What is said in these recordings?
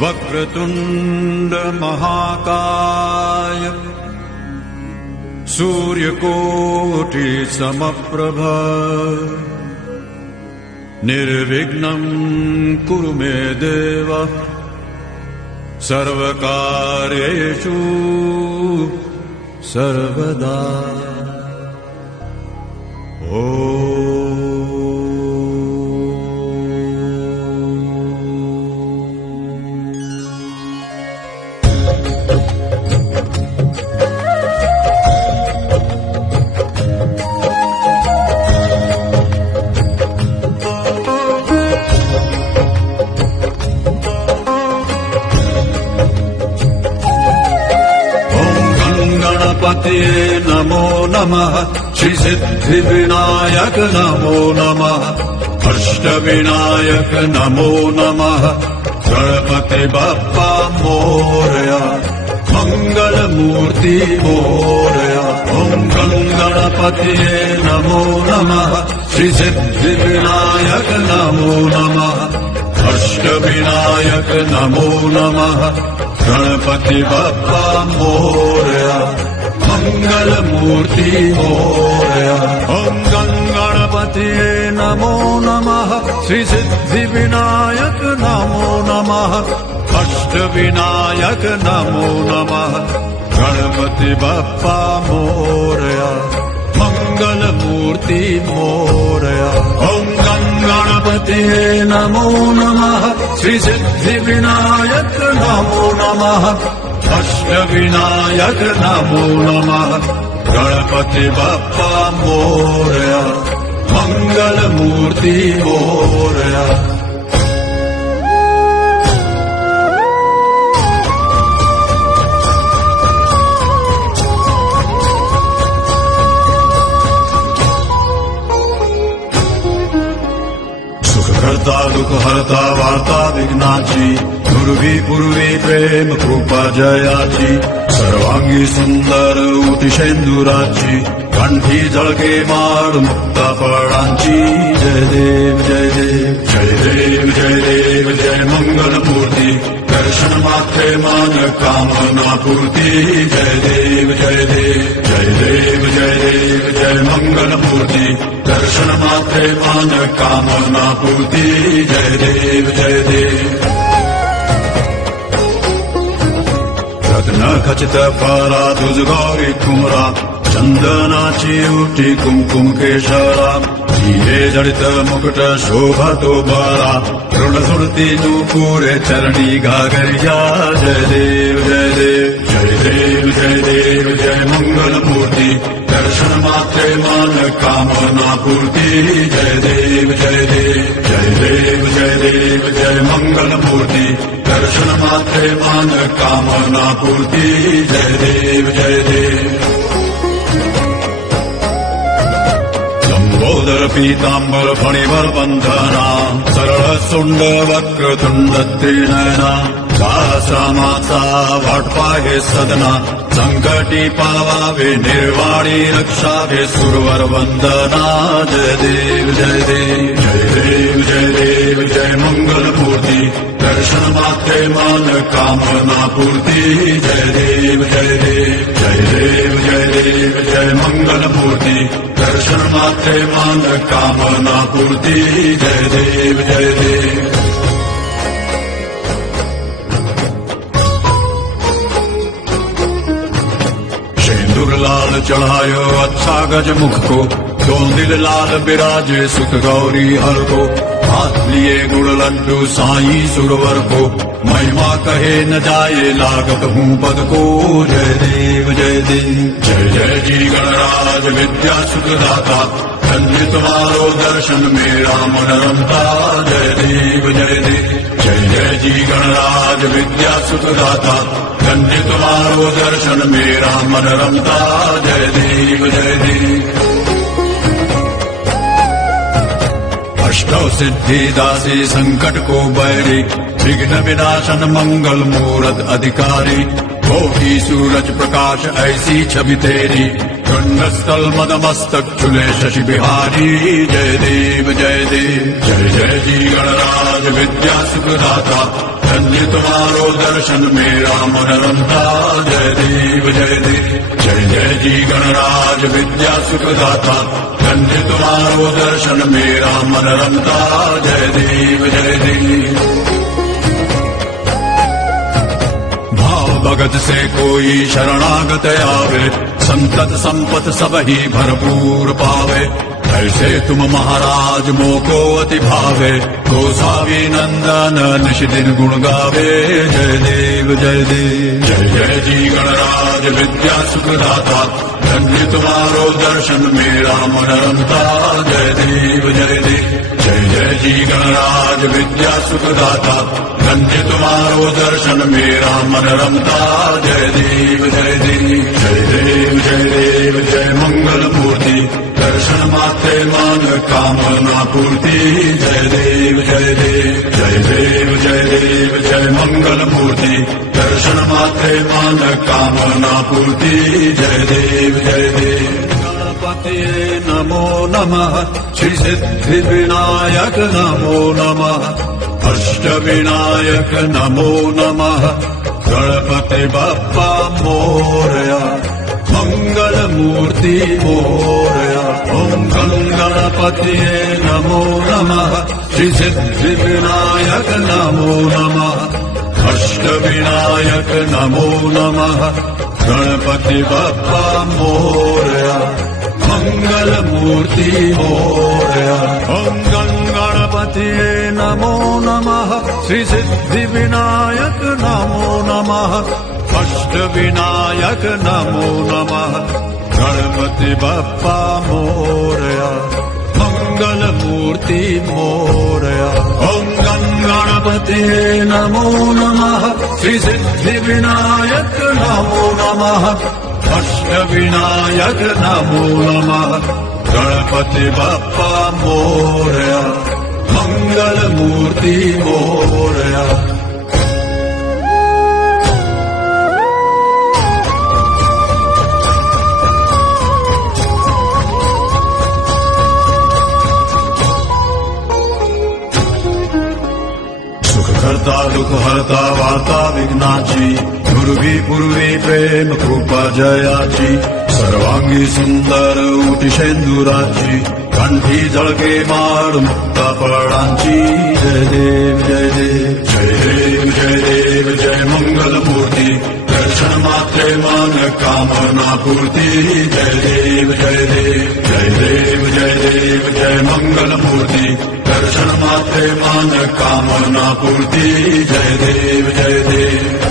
वक्रतुंड महाकाय सूर्यकोटि समप्रभ निर्विघ्नं कुरु मे देव सर्वकार्येषु सर्वदा। गणपतिये नमो नमः श्री सिद्धिविनायक नमो नमः अष्टविनायक नमो नमः गणपति बप्पा मोरया मंगलमूर्ति मोरया। ओम गणपतिये नमो नमः श्री सिद्धिविनायक नमो नमः अष्टविनायक नमो नमः गणपति बप्पा मोरया मंगलमूर्ति मोरया। ओम गणपतिये नमो नमः श्री सिद्धिविनायक नमो नमः अष्टविनायक नमो नमः गणपति बप्पा मोरया मंगलमूर्ति मोरया। ओम गणपतिये नमो नमः श्री सिद्धिविनायक नमो नमः अष्टविनायक नमो नमः गणपति बप्पा मोरया मंगलमूर्ति मोरया। सुखकर्ता दुःखहर्ता वार्ता विघ्नाची पूर्वी पूर्वी प्रेम कृपा जयाची सर्वांगी सुंदर उटिशेंदुराची कंठी झळके माळ मुक्ता फळांची। जय देव जय देव जय देव जय देव जय मंगलमूर्ती दर्शन मात्रे मान कामना पूर्ती। जय देव जय देव जय देव जय देव जय मंगलमूर्ती दर्शन मात्रे मान कामना पूर्ती। जय देव जय देव रत्न खचित फरा तुझ गौरी कुमरा चंदनाची उठी कुमकुम केशरा हिरे जडित मुकुट शोभा तो बरा ऋण सुरती नूपुरे चरणी घागरिया। जय देव जय देव जय देव जय देव जय मंगलमूर्ती दर्शन मात्रे मान कामना पूर्ती। जय देव जय देव जय देव जय देव जय मंगलमूर्ती दर्शन मात्रे मान कामना पूर्ती। जय देव जय देव लंबोदर पीतांबर फणिवर बंधना सरळ सुंड वक्रतुंड त्रिनयना दासामाचा वाटपाहे सदना संकटी पावावे निर्वाणी रक्षावे सुरवर वंदना। जय देव जय देव जय देव जय देव जय मंगलमूर्ती दर्शन मात्रे मान कामना पूर्ती। जय देव जय देव जय देव जय देव जय मंगलमूर्ती दर्शन मात्रे मान कामना पूर्ती। जय देव जय देव सिंदूर लाल चढ़ायो अच्छा गज मुख को दोन दिल लाल बिराजे सुख गौरी हर को हाथ लिए गुड़ लड्डू साई सुरवर को महिमा कहे न जाए लागत हूँ पद को। जय देव जय देव जय जय जी गणराज विद्या सुखदाता धन्य तुम्हारो दर्शन मेरा मन रमता। जय देव जय देव जय जय जी गणराज विद्या सुखदाता धन्य तुम्हारो दर्शन मेरा मन रमता। जय देव जय देव अष्टौ सिद्धि दासी संकट को बैरी विघ्न विनाशन मंगल मूरत अधिकारी होगी सूरज प्रकाश ऐसी छवि तेरी गंडस्थल मदमस्तक चुले शशि बिहारी जय देव जय देव जय जय जी गणराज विद्या सुखदाता धन्य तुम्हारो दर्शन मेरा मन रमता जय देव जय देव जय जय जी गणराज विद्या सुखदाता धन्य तुम्हारो दर्शन मेरा मन रमता जय देव जय देव भगत से कोई शरणागत आवे संतत संपत सब ही भरपूर पावे ऐसे तुम महाराज मोको अति भावे गोसावी नंदन निश दिन गुण गावे जय देव जय देव जय जय जी गणराज विद्या सुखदाता धन्य तुम्हारो दर्शन मेरा मन रमता जय देव जय देव जय जय जी गणराज विद्या सुखदाता धन्य तुम्हारो दर्शन मेरा मन रमता जय देव जय देव जय देव जय देव जय मंगल मूर्ति दर्शन मात्रे मान कामना पूर्ति जय देव जय देव जय देव जय देव जय मंगल मूर्ति दर्शन मात्रे मान कामना पूर्ति जय देव जय देव गणपते नमो नमः श्री सिद्धि विनायक नमो नमः अष्ट विनायक नमो नमः गणपति बप्पा मोरया मंगल मूर्ति मोरया ओम गणपति नमो नमः श्री सिद्धि विनायक नमो नमः अष्ट विनायक नमो नमः गणपति बप्पा मोरया मंगल मूर्ति मोरया ओम गणपति नमो नमः श्री सिद्धि विनायक नमो नमः अष्ट विनायक नमो नमः गणपति बप्पा मोरया मंगल मूर्ति मोरया ओम गणपति नमो नमः श्री सिद्धि विनायक नमो नमः अष्ट विनायक नमो नमः गणपति बप्पा मोरया मंगल मूर्ति मोरया करता दुख हरता वार्ता विघ्नाची पूर्वी पूर्वी प्रेम कृपा जयाची सर्वांगी सुंदर उटी शेंदुराची कंठी झळके माळ मुक्ता फळांची जय देव जय देव जय देव जय देव जय मंगल मूर्ती दर्शन मात्रे मान कामना पूर्ती जय देव जय देव जय देव जय देव जय मंगल मूर्ती दर्शन मात्रे मान कामना पूर्ती जय देव जय देव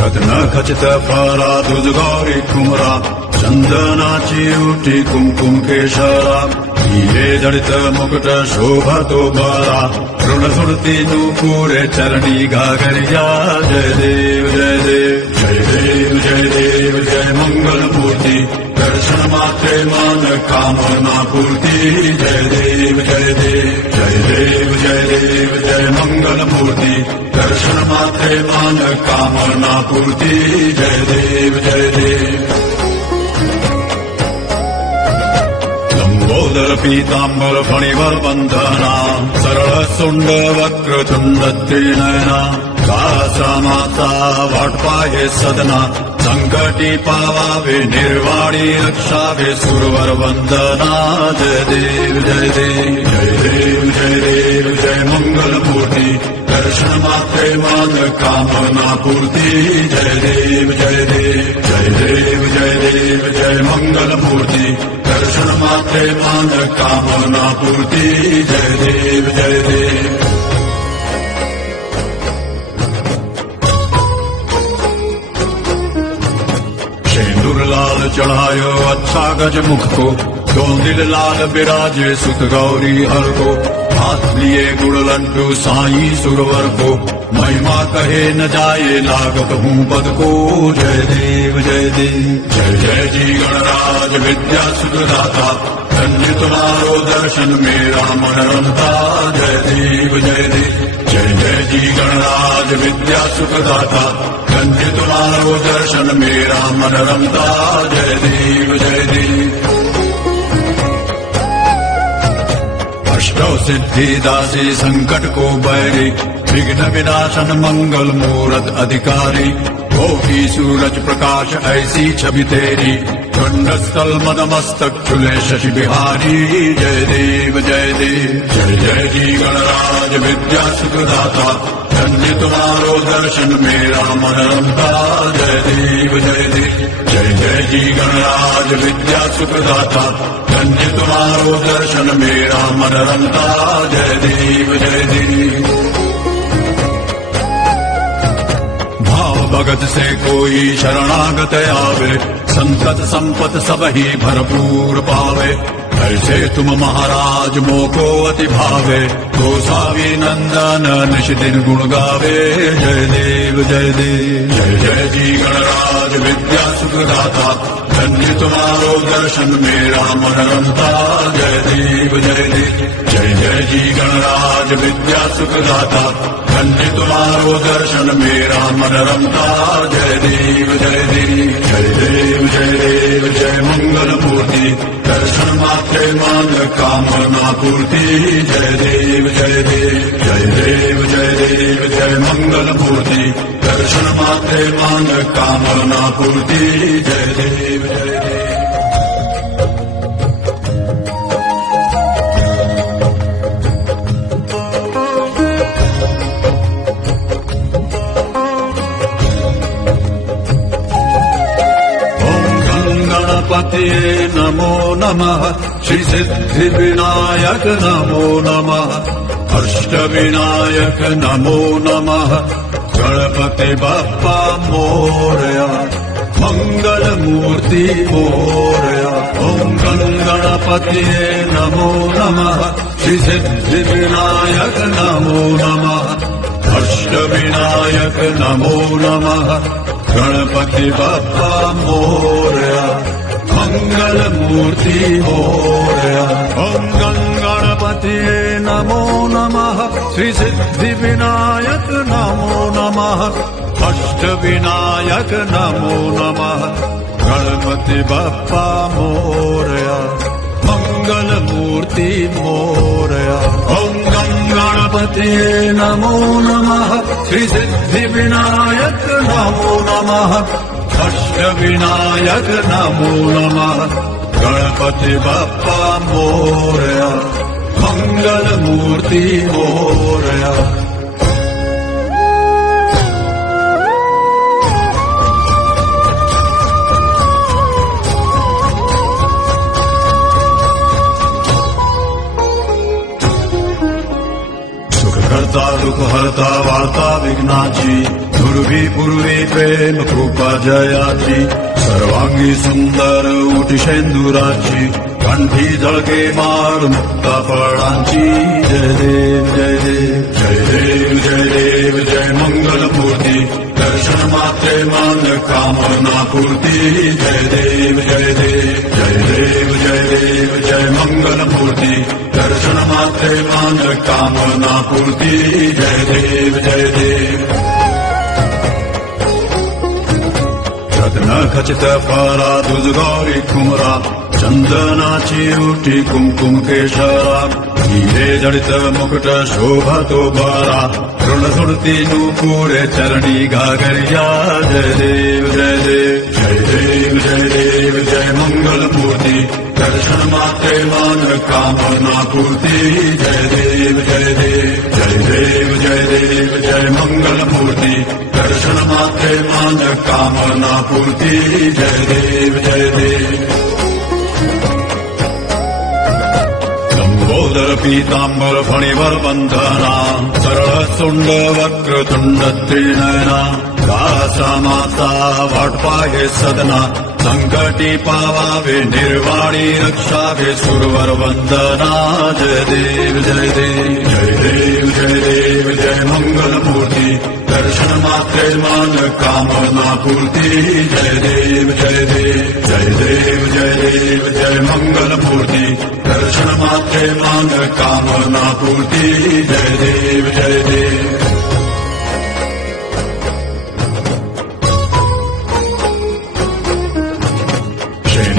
रत्न खचित फरा दुध गौरी कुमरा चंदनाची उठी कुमकुम केशरा हिरे जडित मुकुट शोभतो बरा ऋणसुरती नूपुरे चरणी घागरिया जय देव जय देव जय देव जय देव जय मंगल मूर्ति दर्शन मात्रे मान कामना पूर्ति जय देव जय देव जय देव जय देव जय मंगल मूर्ति दर्शन मात्रे मान कामना पूर्ति जय देव जय देव लंबोदर पीतांबर फणिवर बंधना सरळ सुंड वक्रतुंड त्रिनयना काचा माता वाटपाहे सदना संकटी पावावे निर्वाणी रक्षावे सुरवर वंदना जय देव जय देव जय देव जय देव जय मंगल मूर्ति दर्शन मात्रे मान कामना पूर्ति जय देव जय देव जय देव जय देव जय मंगल मूर्ति दर्शन मात्रे मान कामना पूर्ति जय देव जय देव लाल चढ़ायो अच्छा गज मुख को दिल लाल बिराजे सुत गौरी हर को हाथ लिए गुड़ लड्डू साई सुरवर को महिमा कहे न जाए लागत हूँ पद को जय देव जय देव जय जय जी गणराज विद्या सुखदाता धन्य तुम्हारो दर्शन मेरा मन रमता जय देव जय देव जय जय जी गणराज गणराज विद्या सुखदाता गंजित मानव दर्शन मेरा मन रमता जय देव जय देव। अष्टौ सिद्धि दासी संकट को बैरी विघ्न विनाशन मंगल मूरत अधिकारी होगी सूरज प्रकाश ऐसी छवि तेरी खंडस्थल मदमस्तक खुले शशि बिहारी जय देव जय देव। जय जय जी गणराज विद्या सुखदाता धन्य तुम्हारो दर्शन मेरा मन रमता जय देव जय देव। जय जय जी गणराज विद्या सुखदाता धन्य तुम्हारो दर्शन मेरा मन रमता जय देव जय देव। भगत से कोई शरणागत आवे संतत संपत सब ही भरपूर पावे ऐसे तुम महाराज मोको अति भावे गोसावी नंदन निश दिन गुण गावे जय देव जय देव। जय जय जी गणराज विद्या सुखदाता धन्य तुम्हारो दर्शन मेरा मन रमता जय देव जय देव। जय जय जी गणराज विद्या सुखदाता धन्य तुम्हारो दर्शन मेरा मन रमता जय देव जय देव। जय देव जय देव जय मंगल मूर्ति दर्शन मात्रे मान कामना पूर्ति जय देव जय देव। जय देव जय देव जय मंगल मूर्ति दर्शन मात्रे मान कामना पूर्ति जय देव जय देव। गणपतिये नमो नमः श्री सिद्धि विनायक नमो नमः अष्ट विनायक नमो नमः गणपति बप्पा मोरया मंगल मूर्ति मोरया। ओम गणपतिये नमो नमः श्री सिद्धि विनायक नमो नमः अष्ट विनायक नमो नमः गणपति बप्पा मोरया मंगल मूर्ति मोरया। ओम गणपतिये नमो नमः श्री सिद्धि विनायक नमो नमः अष्ट विनायक नमो नमः गणपति बप्पा मोरया मंगल मूर्ति मोरया। ओम गणपतिये नमो नमः श्री सिद्धि विनायक नमो नमः अष्ट विनायक नमो नमः गणपति बप्पा मोरया मंगल मूर्ति मोरया। करता दुख हरता वार्ता विघ्नाची दुर्वी पूर्वी प्रेम कृपा जयाची सर्वांगी सुंदर उटिशेंदुराची कंठी झळके माळ मुक्ता फळांची जय देव जय देव। जय देव जय देव जय मंगल मूर्ती दर्शन मात्रे मान कामना पूर्ती जय देव जय देव। जय देव जय देव जय मंगल मूर्ती दर्शन मात्रे मान कामना पूर्ती जय देव जय देव। रत्न खचित फारा तुझ गौरी कुमरा चंदनाची उठी कुमकुम केशरा हिरे जडित मुकुट शोभा तो बारा ऋण सुरती नूपुरे चरणी घागरिया जय देव जय देव। जय देव जय देव जय मंगल मूर्ति दर्शन मात्रे मान कामना पूर्ति जय देव जय देव। जय देव जय देव जय मंगल मूर्ति दर्शन मात्रे मान कामना पूर्ति जय देव जय देव। लंबोदर पीतांबर फणिवर बंधना सरळ सुंड वक्र तुंड त्रिनयना दासा माता वाटपाहे सदना संकटी पावावे निर्वाणी रक्षावे सुरवर वंदना जय देव जय देव। जय देव जय देव जय मंगल मूर्ति दर्शन मात्रे मान कामना पूर्ति जय देव जय देव। जय देव जय देव जय मंगल मूर्ति दर्शन मात्रे मान कामना पूर्ति जय देव जय देव।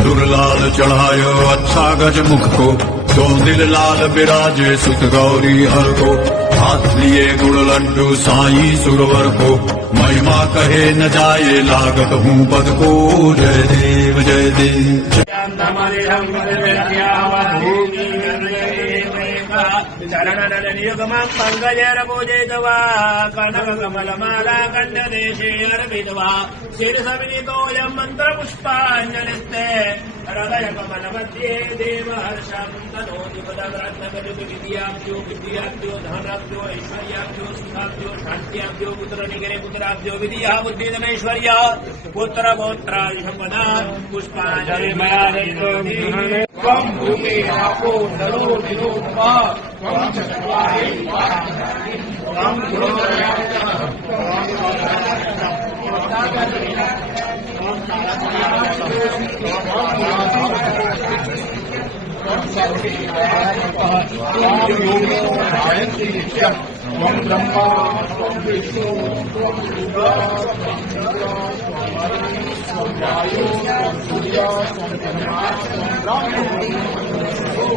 सिंदूर लाल चढ़ायो अच्छा गज मुख को, दो दिल लाल बिराजे सुत गौरी हर को, हाथ लिए गुड़ लड्डू साई सुरवर को, महिमा कहे न जाए लागत हूँ पद को, जय देव जय देव। चरणनयुगमं पङ्कजरपूजित्वा कनककमलमाला कण्ठदेशे अर्पित्वा शीर्षविनीतोऽयं मन्त्रपुष्पाञ्जलिस्ते हृदयकमलमध्ये देवहर्षं तनोति पदग्रन्थकलिविद्याभ्यो विद्याभ्यो धनाभ्यो ऐश्वर्याभ्यो सुखाभ्यो शान्त्याभ्यो पुत्रनिगरे पुत्राभ्यो विद्या बुद्धिधनैश्वर्य पुत्रपौत्रादिसम्पदा पुष्पाञ्जलिमया दत्तोति। त्वं भूमे आपो नरो निरोधवा त्वं चत्वारि त्वं त्वं ब्रह्मा त्वं विष्णु त्वं रुद्रः त्वं वायुः त्वं सूर्यः त्वं चन्द्रः त्वं